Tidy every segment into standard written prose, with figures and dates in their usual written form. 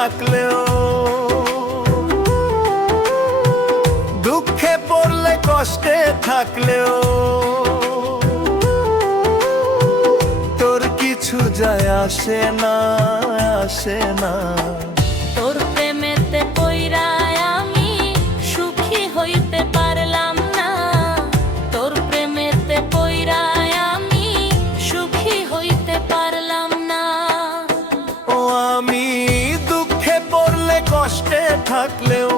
থাকলেও, দুঃখে পড়লে কষ্টে থাকলেও তোর কিছু যায় আসে না, আসে না। তোর প্রেমেতে পইরা আমি সুখী হইতে পারলাম না, তোর প্রেমেতে পইরা আমি সুখী হইতে পারলাম না। ও আমি দুঃখে পড়লে কষ্টে থাকলেও,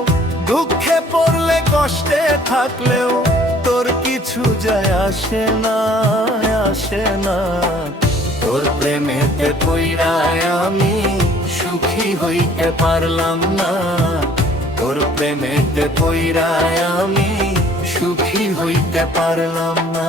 দুঃখে পড়লে কষ্টে থাকলেও তোর কিছু যায় আসে না, আসে না। তোর প্রেমেতে পইরা আমি সুখী হইতে পারলাম না, তোর প্রেমেতে পইরা আমি সুখী হইতে পারলাম না।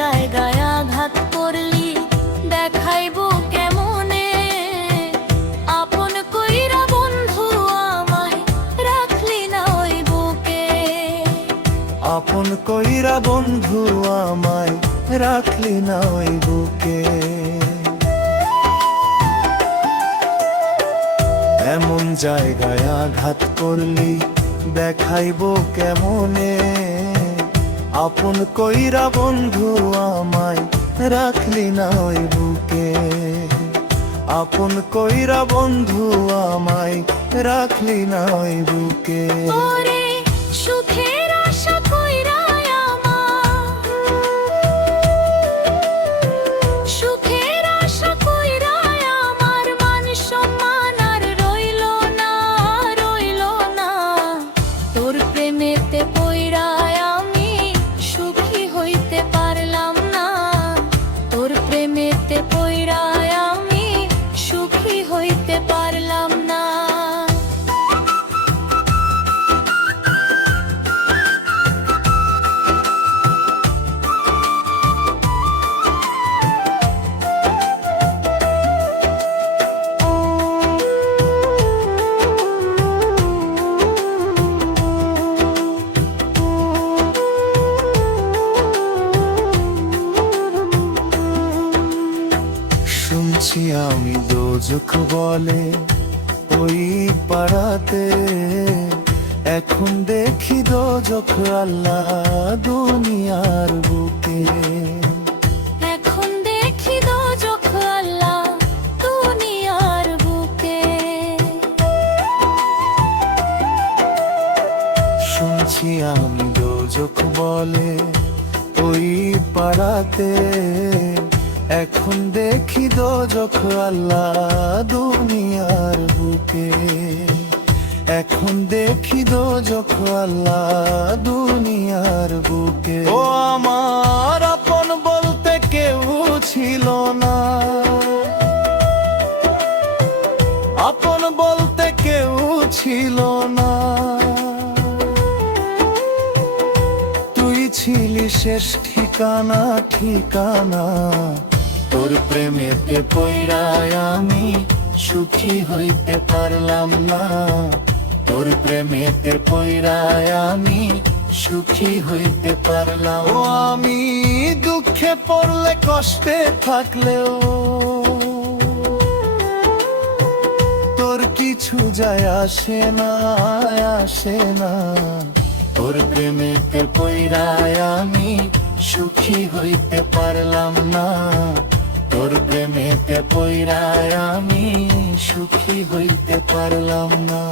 জায়গায় আঘাত করলি দেখাইবো কেমনে, আপন কইরা বন্ধু আমায় রাখলি না ওই বুকে, আপন কইরা বন্ধু আমায় রাখলি না ওই বুকে। এমন জায়গায় আঘাত করলি দেখাইবো কেমনে, আপন কইরা বন্ধু আমায় রাখলি না ওই বুকে, আপন কইরা বন্ধু আমায় রাখলি না ওই বুকে। ওরে সুখের আশা কইরা আমার, সুখের আশা কইরা আমার মান সম্মান আর রইল না, রইল না। তোর প্রেমেতে পইরা প্রেমেতে পইরা আমি সুখী হইতে পারলাম না। শুনছি আমি দোজখ বলে ওই পাড়াতে, এখন দেখি দোজখ আল্লাহ দুনিয়ার বুকে, এখন দেখি দোজখ আল্লাহ দুনিয়ার বুকে। শুনছি আমি দোজখ বলে ওই পাড়াতে, এখন দেখি দোজখ আল্লাহ দুনিয়ার বুকে, এখন দেখি দোজখ আল্লাহ দুনিয়ার বুকে। ও আমার আপন বলতে কেউ ছিল না, আপন বলতে কেউ ছিল না, তুই ছিলি শেষ ঠিকানা, ঠিকানা। তোর প্রেমেতে পইরা আমি সুখী হইতে পারলাম না, তোর প্রেমেতে পইরা আমি সুখী হইতে পারলাম। ও আমি দুঃখে পড়লে কষ্টে থাকলেও তোর কিছু যায় আসে না, আসে না। তোর প্রেমেতে পইরা আমি সুখী হইতে পারলাম না, তোর প্রেমেতে পইরা আমি সুখী হইতে পারলাম না।